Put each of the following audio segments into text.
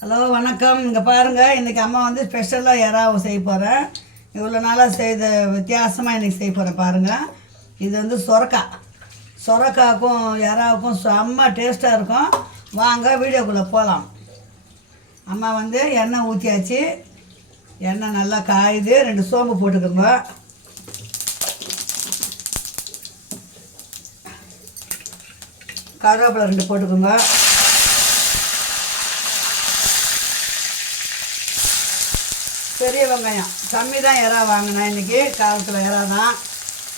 Hello வணக்கம். இங்கே பாருங்கள், இன்றைக்கி அம்மா வந்து ஸ்பெஷலாக எறாவை செய்ய போகிறேன். இவ்வளோ நாளாக செய்த வித்தியாசமாக இன்றைக்கி செய்ய போகிறேன். பாருங்கள், இது வந்து சொரக்காய்க்கும் எறாவுக்கும் செம்ம டேஸ்ட்டாக இருக்கும். வாங்க வீடியோக்குள்ளே போகலாம். அம்மா வந்து எண்ணெய் ஊற்றியாச்சு. எண்ணெய் நல்லா காயுது. 2 சோம்பு போட்டுக்கோங்க. கருவேப்பிலை 2 போட்டுக்கோங்க. பெரிய வெங்காயம் கம்மி தான் எறா வாங்கினேன் இன்றைக்கி. 1/4 கிலோ எறா தான்,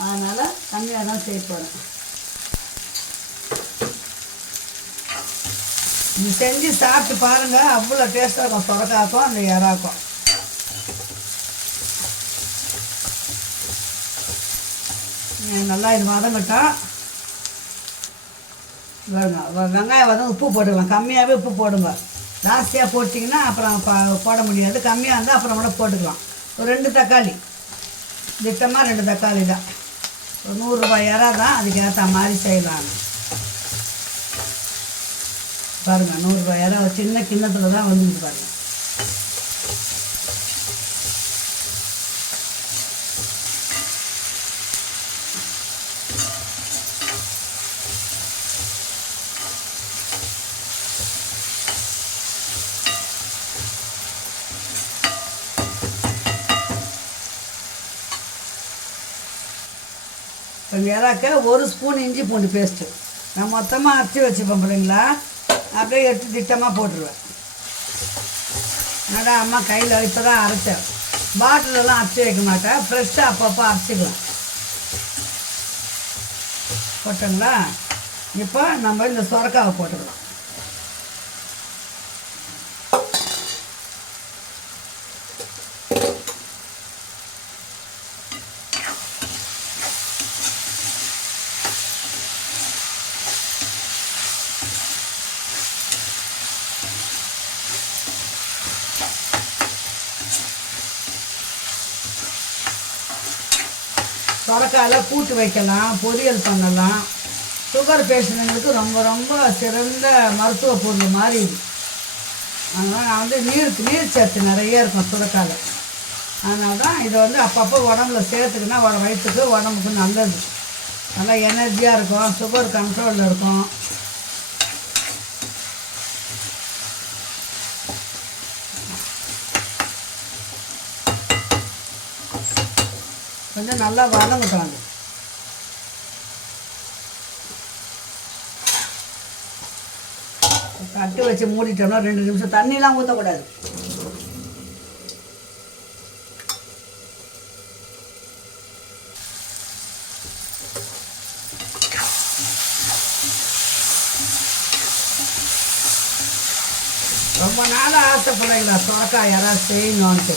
அதனால் கம்மியாக தான் செய்ய போகிறேன். இது செஞ்சு சாப்பிட்டு பாருங்கள், அவ்வளோ டேஸ்ட்டாக இருக்கும் சொரக்காய்க்கும் அந்த எறாக்கும். நல்லா இது வதங்கட்டும். வெங்காயம் வந்து உப்பு போட்டுக்கலாம். கம்மியாகவே உப்பு போடுங்க. ஜாஸ்தியாக போட்டிங்கன்னா அப்புறம் போட முடியாது. கம்மியாக இருந்தால் அப்புறம் கூட போட்டுக்கலாம். ஒரு 2 தக்காளி, திட்டமாக 2 தக்காளி தான். ஒரு 100 ரூபாய் எறா தான், அதுக்கு ஏற்ற மாதிரி செய்யலாம். பாருங்கள், 100 ரூபாய் எறா சின்ன கிண்ணத்தில் தான் வந்துருக்கு பாருங்கள். இப்போ எறாக்க 1 ஸ்பூன் இஞ்சி பூண்டு பேஸ்ட்டு நான் மொத்தமாக அரைச்சி வச்சுப்பேன் பிள்ளைங்களா. அப்படியே எடுத்து திட்டமாக போட்டுருவேன். என்னடா அம்மா கையில் இப்போ தான் அரைச்சேன். பாட்டிலெல்லாம் அரைச்சி வைக்க மாட்டேன், ஃப்ரெஷ்ஷாக அப்பப்போ அரைச்சிக்கலாம். போட்டோங்களா? இப்போ நம்ம இந்த சொரக்காவை போட்டுக்கலாம். சொரக்காயில் கூட்டு வைக்கலாம், பொரியல் பண்ணலாம். சுகர் பேஷண்ட்டுங்களுக்கு ரொம்ப ரொம்ப சிறந்த மருத்துவ பொருள் மாதிரி இது. அதனால் நான் வந்து நீர் சத்து நிறைய இருக்கும் சுரக்காயில். அதனால தான் இதை வந்து அப்பப்போ உடம்புல சேர்த்துக்குன்னா வயிற்றுக்கு உடம்புக்கு நல்லது. நல்லா எனர்ஜியாக இருக்கும், சுகர் கண்ட்ரோலில் இருக்கும். கொஞ்சம் நல்லா வதங்கட்டாங்க. தட்டு வச்சு மூடிட்டோம்னா 2 நிமிஷம். தண்ணிலாம் ஊற்றக்கூடாது. ரொம்ப நாள் ஆசைப்படைங்களா சொரக்காய் யாராவது செய்யணுன்ட்டு.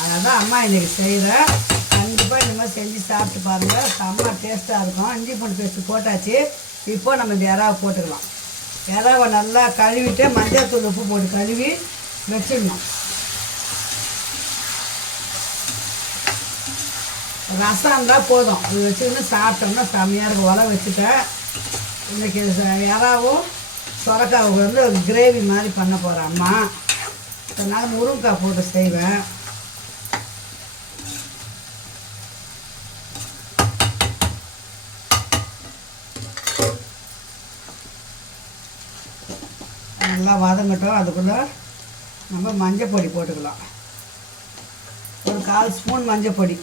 அதனால் தான் அம்மா இன்றைக்கி செய்கிறேன். கண்டிப்பாக இந்த மாதிரி செஞ்சு சாப்பிட்டு பாருங்கள், செம்ம டேஸ்ட்டாக இருக்கும். இஞ்சி பூண்டு பேஸ்ட்டு போட்டாச்சு. இப்போ நம்ம இந்த எறாவை போட்டுக்கலாம். எறாவை நல்லா கழுவிட்டு மஞ்சள் தூள் உப்பு போட்டு கழுவி வச்சிடணும். ரசம் இருந்தால் போதும், இது வச்சுக்கின்னு சாப்பிட்டோம்னா செம்மையாக இருக்கும். உலை வச்சுட்டேன். இன்றைக்கி எறாவும் சொரக்காவுக்கு வந்து ஒரு கிரேவி மாதிரி பண்ண போகிறேன் அம்மா. அதனால் முருங்கைக்காய் போட்டு செய்வேன். நல்லா வதங்கட்டும். அதுக்குள்ளே நம்ம மஞ்சள் பொடி போட்டுக்கலாம். ஒரு 1/4 ஸ்பூன் மஞ்சள் பொடி.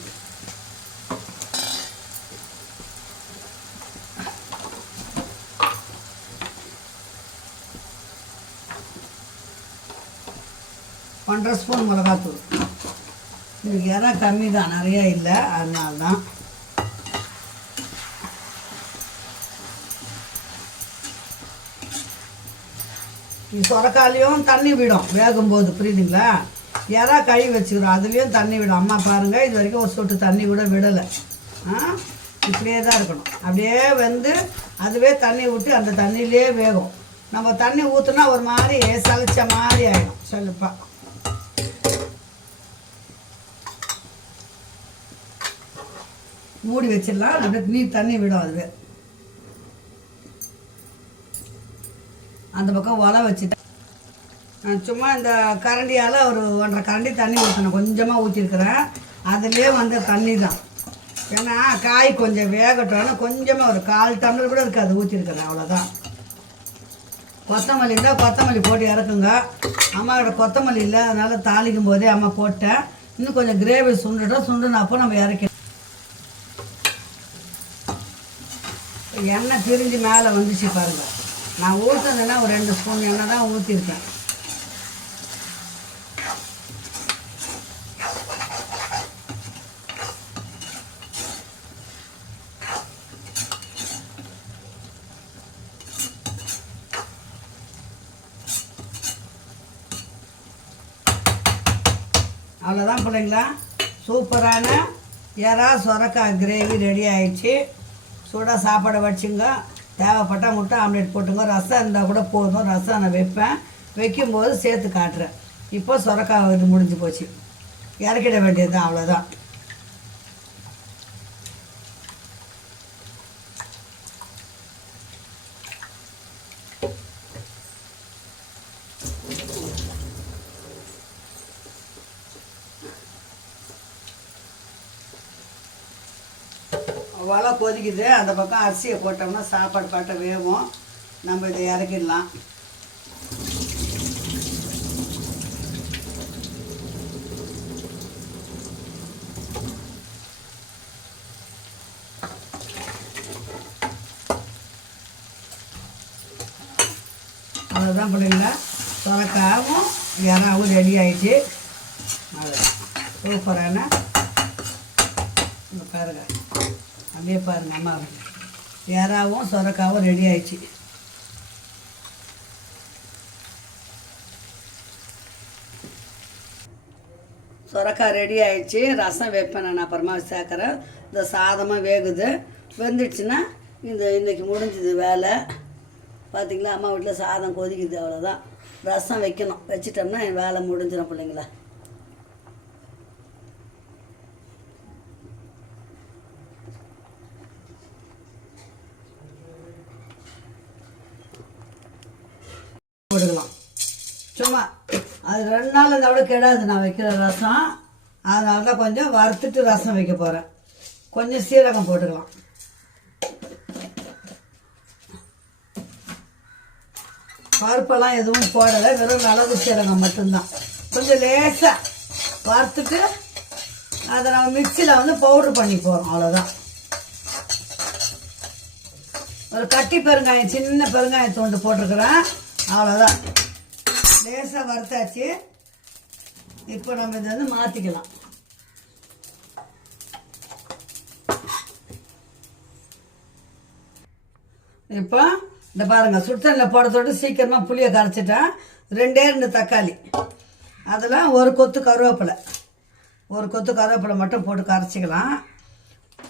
ஒன்றரை ஸ்பூன் மிளகாத்தூள். இதுக்கு எறா கம்மி தான், நிறையா இல்லை, அதனால தான். சொரக்காலையும் தண்ணி விடும் வேகும்போது, புரியுதுங்களா? எறா கழுவி வச்சுக்கிறோம், அதுலேயும் தண்ணி விடும். அம்மா பாருங்கள், இது வரைக்கும் ஒரு சொட்டு தண்ணி கூட விடலை. இப்படியே தான் இருக்கணும். அப்படியே வந்து அதுவே தண்ணி விட்டு அந்த தண்ணியிலே வேகும். நம்ம தண்ணி ஊற்றுனா ஒரு மாதிரி சளிச்ச மாதிரி ஆகிடும், செழிப்பா. மூடி வச்சிடலாம். அப்படியே தண்ணி விடும் அதுவே. அந்த பக்கம் உலை வச்சுட்டு நான் சும்மா இந்த கரண்டியால் ஒரு 1.5 கரண்டி தண்ணி ஊற்றணும், கொஞ்சமாக ஊற்றிருக்கிறேன். அதுலேயே வந்த தண்ணி தான். ஏன்னா காய் கொஞ்சம் வேகட்டோன்னா கொஞ்சமாக ஒரு 1/4 டம்ளர் கூட இருக்காது ஊற்றிருக்கிறேன், அவ்வளோதான். கொத்தமல்லி இருந்தால் கொத்தமல்லி போட்டு இறக்குங்க. அம்மாவோட கொத்தமல்லி இல்லை, அதனால் தாளிக்கும் போதே அம்மா போட்டேன். இன்னும் கொஞ்சம் கிரேவி சுண்டுனப்போ நம்ம இறக்கணும். எண்ணெய் திரிஞ்சு மேலே வந்துச்சு பாருங்கள். நான் ஊற்றுனதுன்னா ஒரு 2 ஸ்பூன் எண்ணெய் தான் ஊற்றிருக்கேன். அவ்வளோதான் பிள்ளைங்களா, சூப்பரான எறா சொரக்காய் கிரேவி ரெடி ஆயிடுச்சு. சூடாக சாப்பாடை வச்சுங்க. தேவைப்பட்டால் முட்டை ஆம்லேட் போட்டுங்க. ரசம் இருந்தால் கூட போதும், ரசம் நான் வைப்பேன். வைக்கும்போது சேர்த்து காட்டுறேன். இப்போ சொரக்காய் இது முடிஞ்சு போச்சு, இறக்கிட வேண்டியது தான், அவ்வளோதான். அவ்வளோ கொதிக்குது. அந்த பக்கம் அரிசியை போட்டோம்னா சாப்பாடு பாட்டை வேகும். நம்ம இதை இறக்கிடலாம். அவ்வளோதான் பிள்ளைங்களா, சொரக்காயும் இறாவும் ரெடி ஆயிடுச்சு. அவ்வளோதான், சூப்பரான பாருங்க, அப்படியே பாருங்க. அம்மா இறாவும் சொரக்காவும் ரெடி ஆயிடுச்சு. சொரக்காய் ரெடி ஆயிடுச்சு. ரசம் வைப்பேன் நான், அப்புறமா சேர்க்குறேன். இந்த சாதமாக வேகுது, வெந்துடுச்சுன்னா இன்றைக்கி முடிஞ்சுது வேலை. பார்த்திங்களா, அம்மா வீட்டில் சாதம் கொதிக்குது, அவ்வளோதான். ரசம் வைக்கணும், வச்சிட்டோம்னா என் வேலை முடிஞ்சிடும் பிள்ளைங்களா. போட்டுக்கலாம் சும்மா. அது 2 நாள் இருந்தால் கூட கெடாது நான் வைக்கிற ரசம். அதனால தான் கொஞ்சம் வறுத்துட்டு ரசம் வைக்க போகிறேன். கொஞ்சம் சீரகம் போட்டுக்கலாம். பருப்பெல்லாம் எதுவும் போடலை, வெறும் மிளகு சீரகம் மட்டும்தான். கொஞ்சம் லேசாக வறுத்துட்டு அதை நம்ம மிக்சியில் பவுட்ரு பண்ணி போகிறோம், அவ்வளோதான். ஒரு கட்டி பெருங்காயம், சின்ன பெருங்காயம் தூண்டு போட்டிருக்கிறேன், அவ்வளோதான். லேசாக வறுத்தாச்சு. இப்போ நம்ம இதை மாற்றிக்கலாம். இப்போ இந்த பாருங்கள், சுடுதண்ணில் போட சீக்கிரமாக புளியை கரைச்சிட்டேன். 2 தக்காளி, அதில் ஒரு கொத்து கருவேப்பிலை மட்டும் போட்டு கரைச்சிக்கலாம்.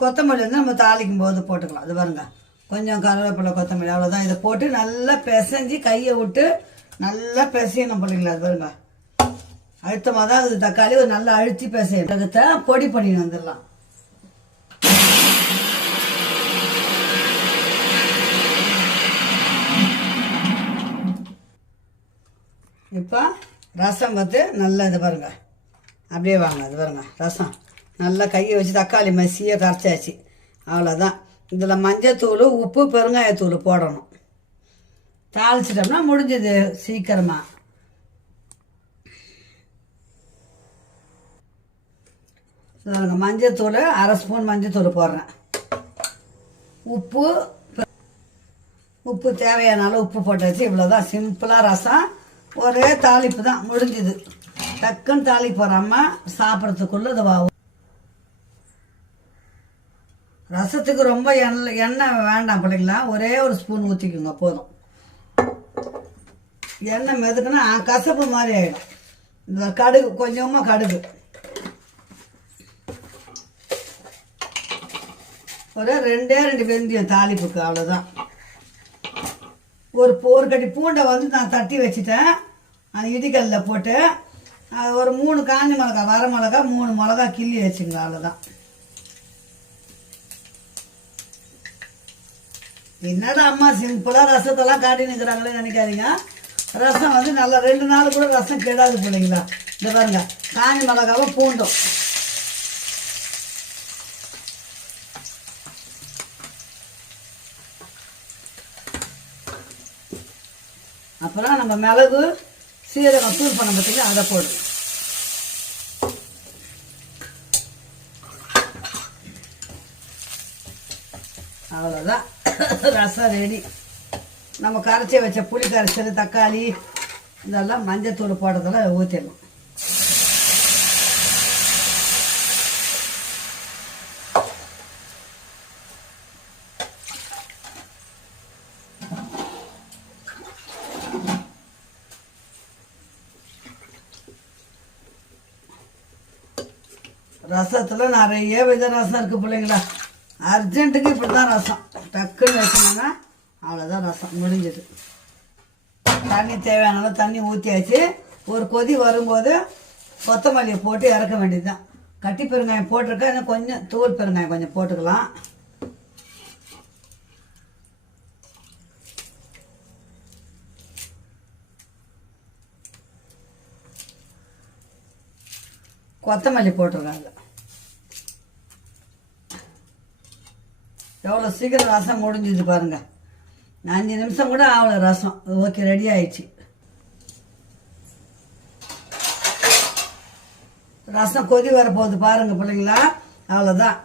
கொத்தமல்லி நம்ம தாளிக்கும் போது போட்டுக்கலாம். அது பாருங்க, கொஞ்சம் கருவேப்பிலை கொத்தமல்லி, அவ்வளோதான். இதை போட்டு நல்லா பிசைஞ்சு கையை விட்டு நல்லா பிசையணும் பிள்ளைங்களா. அது பாருங்க, அழுத்தமாக தான் இது தக்காளி, ஒரு நல்லா அழுத்தி பிசையணும். பொடி பண்ணி வந்துடலாம். இப்போ ரசம் நல்லா இது பாருங்க, அப்படியே வாங்க. அது பாருங்க, ரசம் நல்லா கையை வச்சு தக்காளி மசியை கரைச்சாச்சு, அவ்வளோதான். இதில் மஞ்சத்தூள், உப்பு, பெருங்காயத்தூள் போடணும். தாளிச்சிட்டோம்னா முடிஞ்சது சீக்கிரமாக. மஞ்சத்தூள் 1/2 ஸ்பூன் மஞ்சத்தூள் போடுறேன். உப்பு தேவையான அளவு உப்பு போட்டாச்சு. இவ்வளோதான், சிம்பிளாக ரசம். ஒரே தாளிப்பு தான், முடிஞ்சுது. டக்குன்னு தாளிப்பு போடாமல் சாப்பிட்றதுக்குள்ள இது ஆகும். ரசத்துக்கு ரொம்ப எண்ணெய் வேண்டாம் பிள்ளைங்களா, ஒரே ஒரு ஸ்பூன் ஊற்றிக்குங்க போதும். எண்ணெய் மெதுக்குன்னா கசப்பு மாதிரி ஆகிடும். இந்த கடுகு, கொஞ்சமாக கடுகு, ஒரு 2 வெந்தயம் தாளிப்புக்கு, அவ்வளோதான். ஒரு கட்டி பூண்டை நான் தட்டி வச்சுட்டேன். அது இடிக்கல்லில் போட்டு அது ஒரு 3 காஞ்ச மிளகா, வர மிளகா 3 மிளகா கிள்ளி வச்சுங்க, அவ்வளோதான். என்னடா அம்மா சிம்பிளாக ரசத்தெல்லாம் காட்டி நிற்கிறாங்களே நினைக்காதீங்க. ரசம் வந்து நல்லா 2 நாள் கூட ரசம் கெடாது பிள்ளைங்களா. இந்த பாருங்க, காஞ்சி மிளகாவை பூண்டும் அப்புறம் நம்ம மிளகு சீரகம் தூள் பண்ண பார்த்தீங்கன்னா அதை போடும். அவ்வளோதான், ரசம் ரெடி. நம்ம கரைச்சி வச்ச புளி கரைச்சல், தக்காளி இதெல்லாம் மஞ்சத்தூள் போடுறதெல்லாம் ஊற்றிடலாம். ரசத்தில் நிறைய வித ரசம் இருக்குது பிள்ளைங்களா. அர்ஜென்ட்டுக்கு இப்படி தான் ரசம், டக்குன்னு வச்சோம்னா அவ்வளோதான், ரசம் முடிஞ்சது. தண்ணி தேவையான தண்ணி ஊற்றியாச்சு. ஒரு கொதி வரும்போது கொத்தமல்லியை போட்டு இறக்க வேண்டியது தான். கட்டி பெருங்காயம் போட்டிருக்கேன், இன்னும் கொஞ்சம் தூள் பெருங்காயம் கொஞ்சம் போட்டுக்கலாம். கொத்தமல்லி போட்டிருக்காங்க. எவ்வளோ சீக்கிரம் ரசம் முடிஞ்சுது பாருங்கள். 5 நிமிஷம் கூட ஆகலை ரசம். ஓகே, ரெடி ஆயிடுச்சு. ரசம் கொதி வரப்போகுது பாருங்கள் பிள்ளைங்களா. அவ்வளோதான்.